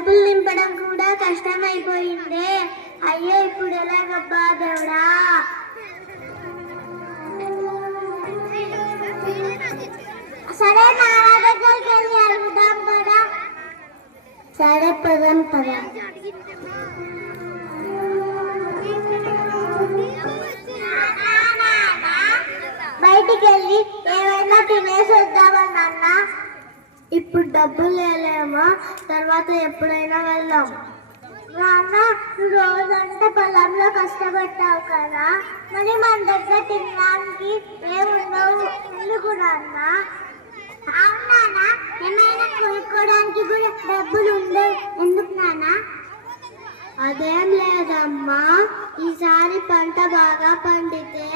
కడుపులు నింపడం కూడా కష్టమైపోయిందే. అయ్యో ఇప్పుడు ఎలాగబ్బా దేవుడా. సరే నాన్న దగ్గరికి వెళ్ళి అడుగుదాం కదా. సరే పదం పద. బయటికి వెళ్ళి ఏమైనా తినేసి వద్దామా నాన్న? ఇప్పుడు డబ్బులు లేమా, తర్వాత ఎప్పుడైనా వెళ్దాం. నాన్న రోజంతా పొలంలో కష్టపడ్డావు కదా, మరి మన దగ్గర తినడానికి ఏముండవు ఎందుకు నాన్న? అవునా, ఏమైనా కొనుక్కోవడానికి కూడా డబ్బులు ఉండవు ఎందుకు నాన్న? అదేం లేదమ్మా, ఈసారి పంట బాగా పండితే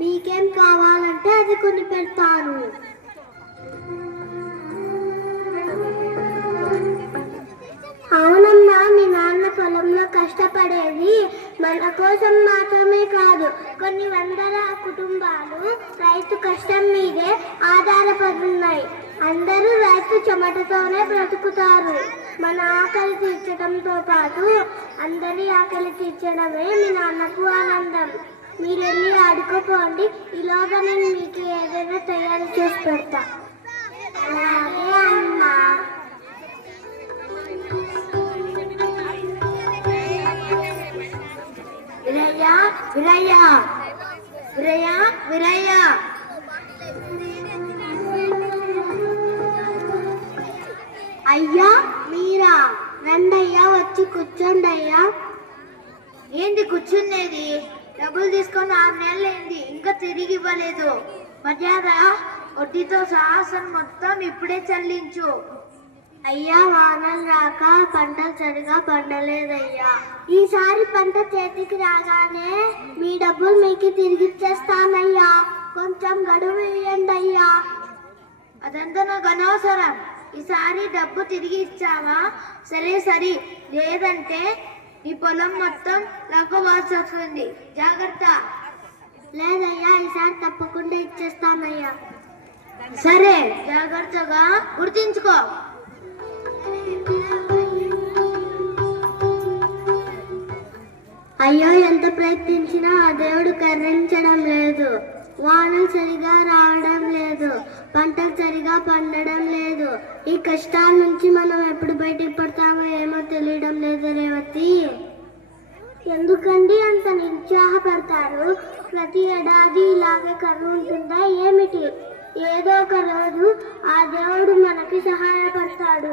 మీకేం కావాలంటే అది కొని పెడతాను. అవునమ్మా, మీ నాన్న పొలంలో కష్టపడేది మన కోసం మాత్రమే కాదు, కొన్ని వందల కుటుంబాలు రైతు కష్టం మీదే ఆధారపడున్నాయి. అందరూ రైతు చెమటతోనే బ్రతుకుతారు. మన ఆకలి తీర్చడంతో పాటు అందరి ఆకలి తీర్చడమే మీ నాన్నకు ఆనందం. మీరెళ్ళి ఆడుకోపోండి, ఈలోగా నేను మీకు ఏదైనా తయారు చేసి పెడతా. అలాగే అమ్మా. విరయ్య విరయ్య విరయ్య విరయ్య, అయ్యా మీరా? రండయ్యా, వచ్చి కూర్చోండి అయ్యా. ఏంటి కూర్చునేది? డబ్బులు తీసుకొని 6 నెలలైంది, ఇంకా తిరిగి ఇవ్వలేదు. మర్యాద వడ్డీతో సాహసం మొత్తం ఇప్పుడే చెల్లించు. అయ్యా వానలు రాక పంటలు సరిగా పండలేదయ్యా. ఈసారి పంట చేతికి రాగానే మీ డబ్బులు మీకు తిరిగిచ్చేస్తానయ్యా. కొంచెం గడువు ఇవ్వండి అయ్యా. అదంతా నాకు అనవసరం. ఈసారి డబ్బు తిరిగి ఇచ్చావా సరే సరి, లేదంటే నీ పొలం మొత్తం లాక్కోవాల్సి వస్తుంది. జాగ్రత్త. లేదయ్యా, ఈసారి తప్పకుండా ఇచ్చేస్తానయ్యా. సరే, జాగ్రత్తగా గుర్తించుకో. అయ్యో, ఎంత ప్రయత్నించినా ఆ దేవుడు కరుణించడం లేదు. వానలు సరిగా రావడం లేదు, పంటలు సరిగా పండడం లేదు. ఈ కష్టాల నుంచి మనం ఎప్పుడు బయటికి పడతామో ఏమో తెలియడం లేదు రేవతి. ఎందుకండి అంత నిరుత్సాహపడతారు? ప్రతి ఏడాది ఇలాగే కరువు ఉంటుందా ఏమిటి? ఏదో ఒక రోజు ఆ దేవుడు మనకి సహాయపడతాడు.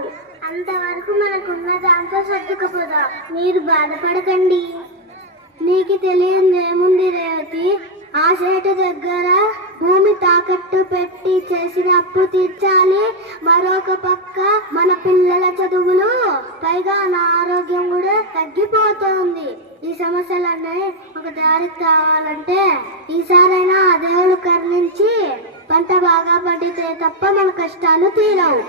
అంతవరకు మనకున్న దాంతో సర్దుకపోదా. మీరు బాధపడకండి. నీకు తెలియదు ఏముంది రేవతి? ఆ సేటు దగ్గర భూమి తాకట్టు పెట్టి చేసిన అప్పు తీర్చాలి, మరొక పక్క మన పిల్లల చదువులు, పైగా నా ఆరోగ్యం కూడా తగ్గిపోతుంది. ఈ సమస్యలన్నీ ఒక దారికి కావాలంటే ఈసారైనా ఆ దేవుడు కరుణించి పంట బాగా పండితే తప్ప మన కష్టాలు తీరవు.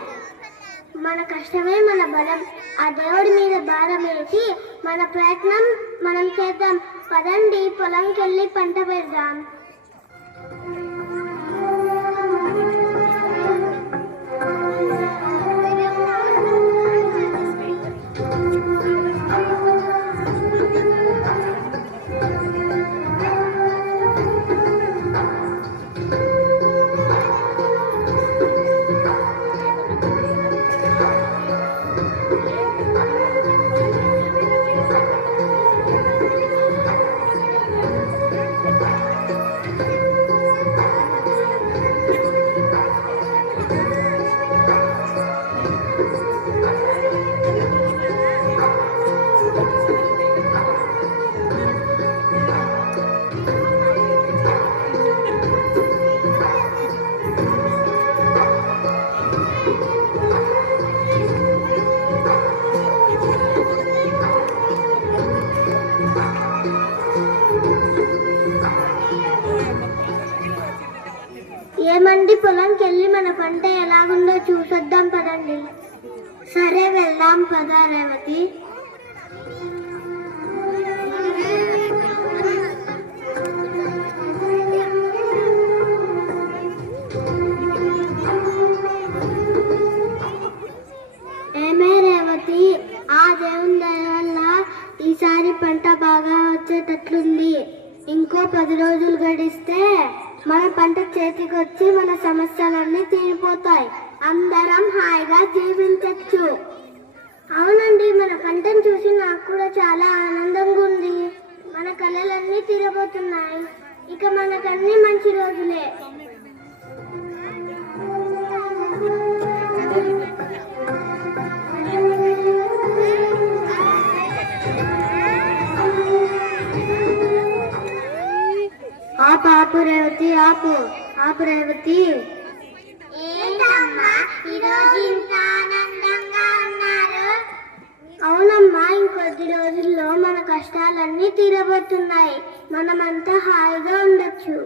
మన కష్టమే మన బలం. ఆ దేవుడి మీద భారం వేసి మన ప్రయత్నం మనం చేద్దాం. పదండి, పొలంకి వెళ్ళి పంట పెడదాం. ఏమండి, పొలంకి వెళ్ళి మన పంట ఎలాగుందో చూసొద్దాం పదండి. సరే వెళ్దాం పద రేవతి. ఏమే రేవతి, 6 ఈసారి పంట బాగా వచ్చేటట్లుంది. ఇంకో 10 రోజులు గడిస్తే మన పంట చేతికొచ్చి మన సమస్యలన్నీ తీరిపోతాయి. అందరం హాయిగా జీవించచ్చు. అవునండి, మన పంటను చూసి నాకు కూడా చాలా ఆనందంగా ఉంది. మన కళలన్నీ తీరబోతున్నాయి. ఇక మనకన్నీ మంచి రోజులే. ఆపు రేవతి, ఆపు రేవతి. అవునమ్మా, ఇంకొద్ది రోజుల్లో మన కష్టాలన్నీ తీరబోతున్నాయి. మనమంతా హాయిగా ఉండొచ్చు.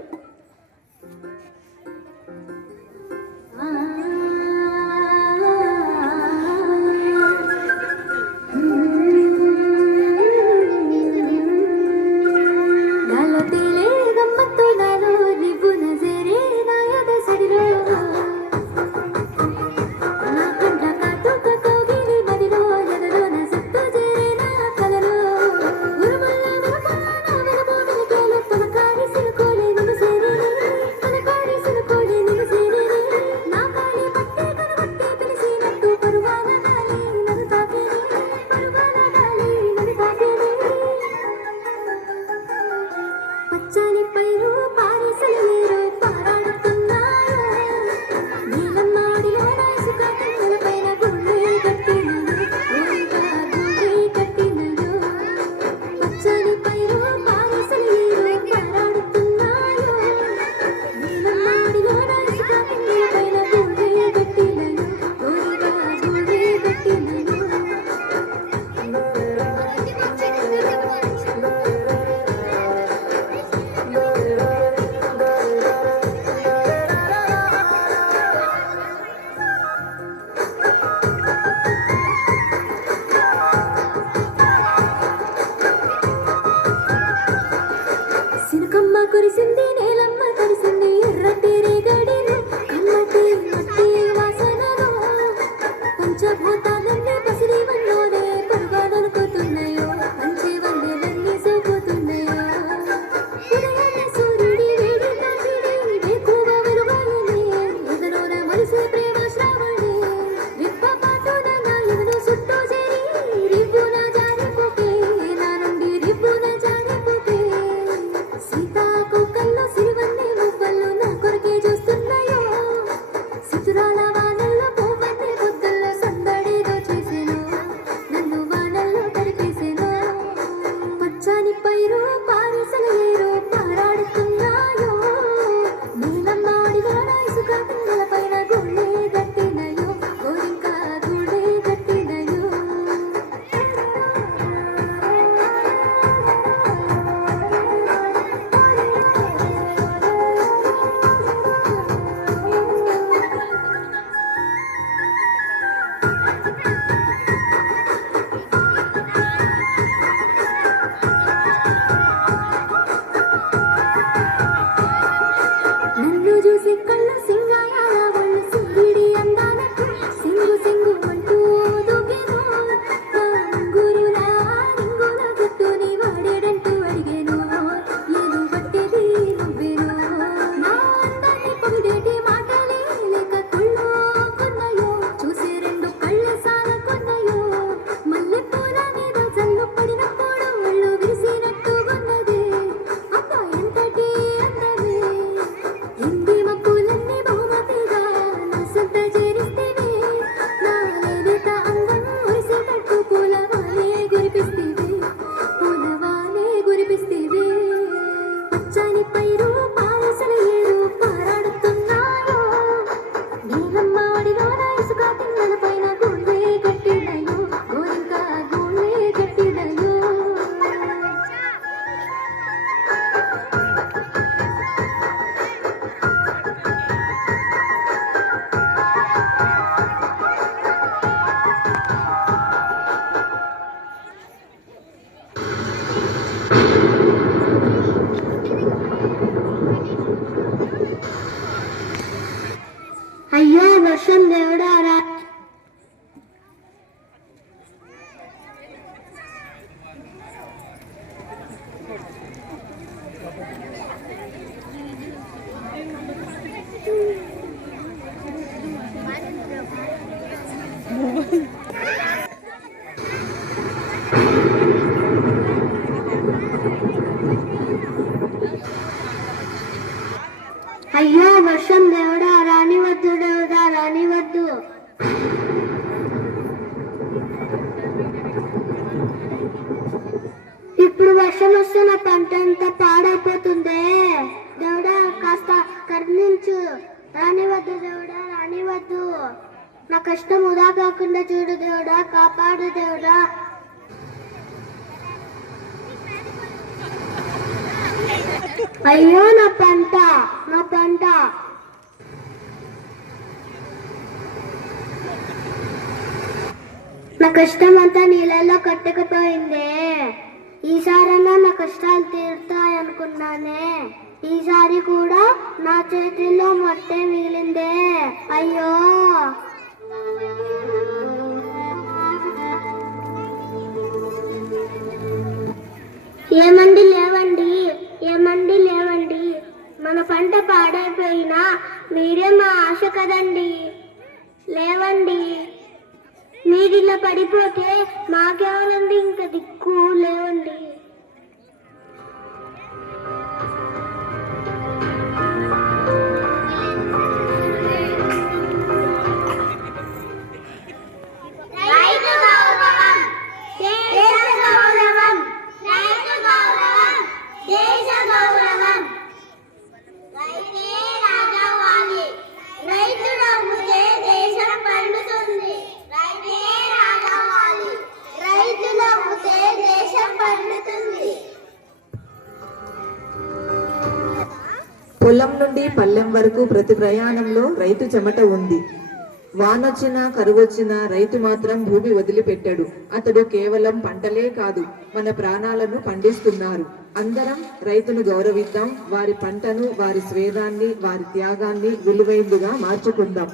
వర్షం వస్తే నా పంట అంతా పాడైపోతుందే. దేవుడా కాస్త కరుణించు. రానివద్దు దేవుడా, రానివద్దు. నా కష్టం వృధా కాకుండా చూడు దేవుడా, కాపాడు దేవుడా. అయ్యో నా పంట, నా పంట. నా కష్టం అంతా నీళ్ళల్లో కట్టుకుపోయిందే. ఈసారన్నా నా కష్టాలు తీరుతాయనుకున్నానే. ఈసారి కూడా నా చేతిలో మట్టే మిగిలిందే. అయ్యో ఏమండి లేవండి, ఏమండి లేవండి. మన పంట పాడైపోయినా మీరే మా ఆశ కదండి. లేవండి, మీరిలా పడిపోతే మాకేమనండి ఇంకా దిక్కు. లేవండి. పొలం నుండి పల్లెం వరకు ప్రతి ప్రయాణంలో రైతు చెమట ఉంది. వానొచ్చినా కరువొచ్చినా రైతు మాత్రం భూమి వదిలిపెట్టాడు. అతడు కేవలం పంటలే కాదు, మన ప్రాణాలను పండిస్తున్నారు. అందరం రైతును గౌరవిద్దాం. వారి పంటను, వారి స్వేదాన్ని, వారి త్యాగాన్ని విలువైందిగా మార్చుకుందాం.